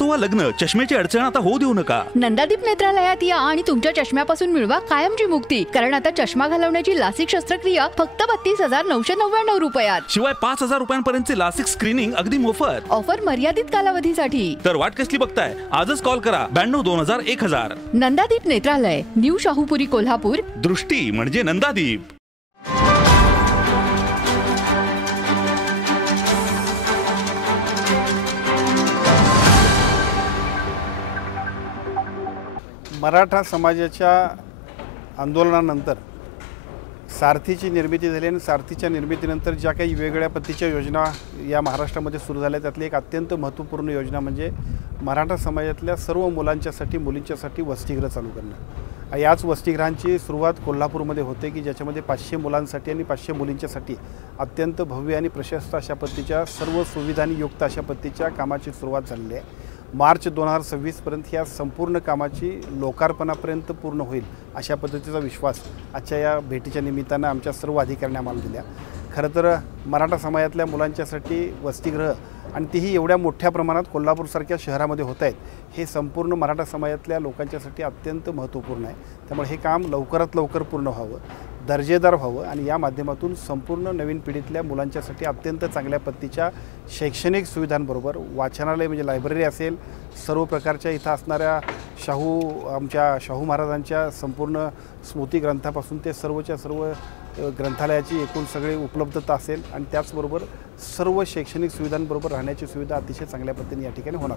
महोत्सव वा लग्न, चष्म्याची अडचण आता होऊ देऊ नका. नंदादीप नेत्रालयात या आणि तुमच्या चष्म्यापासून मिळवा कायमची मुक्ती. कारण आता चष्मा घालवण्याची लासिक शस्त्रक्रिया फक्त 32,999 रुपयात. शिवाय 5,000 रुपयांपर्यंतचे लासिक स्क्रीनिंग अगदी मोफत. ऑफर मर्यादित कालावधीसाठी. तर वाट कसली बघताय, आजच कॉल करा 92-2000-1000. नंदादीप नेत्रालय, न्यू शाहूपुरी, कोल्हापूर. दृष्टी म्हणजे नंदादीप. मराठा समाजाच्या आंदोलनानंतर सारथीची निर्मिती झाली आणि सारथीच्या निर्मितीनंतर ज्या काही वेगवेगळ्या पद्धतीच्या योजना या महाराष्ट्रामध्ये सुरू झाल्या त्यातली एक अत्यंत महत्त्वपूर्ण योजना म्हणजे मराठा समाजातल्या सर्व मुलांच्यासाठी मुलींच्यासाठी वसतिगृह चालू करणं. याच वसतिगृहांची सुरुवात कोल्हापूरमध्ये होते की ज्याच्यामध्ये 500 मुलांसाठी आणि 500 मुलींच्यासाठी अत्यंत भव्य आणि प्रशस्त अशा पद्धतीच्या सर्व सुविधांनी युक्त अशा पद्धतीच्या कामाची सुरुवात झालेली आहे. मार्च 2026पर्यंत या संपूर्ण कामाची लोकार्पणापर्यंत पूर्ण होईल अशा पद्धतीचा विश्वास आजच्या या भेटीच्या निमित्तानं आमच्या सर्व अधिकाऱ्यांनी आम्हाला दिल्या. खरं तर मराठा समाजातल्या मुलांच्यासाठी वसतिगृह आणि तीही एवढ्या मोठ्या प्रमाणात कोल्हापूरसारख्या शहरामध्ये होत आहेत हे संपूर्ण मराठा समाजातल्या लोकांच्यासाठी अत्यंत महत्त्वपूर्ण आहे. त्यामुळे हे काम लवकरात लवकर पूर्ण व्हावं, दर्जेदार व्हावं आणि या माध्यमातून संपूर्ण नवीन पिढीतल्या मुलांच्यासाठी अत्यंत चांगल्या पद्धतीच्या शैक्षणिक सुविधांबरोबर वाचनालय म्हणजे लायब्ररी असेल, सर्व प्रकारच्या इथं असणाऱ्या आमच्या शाहू महाराजांच्या संपूर्ण स्मृतिग्रंथापासून ते सर्वच्या सर्व ग्रंथालयाची एकूण सगळी उपलब्धता असेल आणि त्याचबरोबर सर्व शैक्षणिक सुविधांबरोबर राहण्याची सुविधा अतिशय चांगल्या पद्धतीने या ठिकाणी होणार.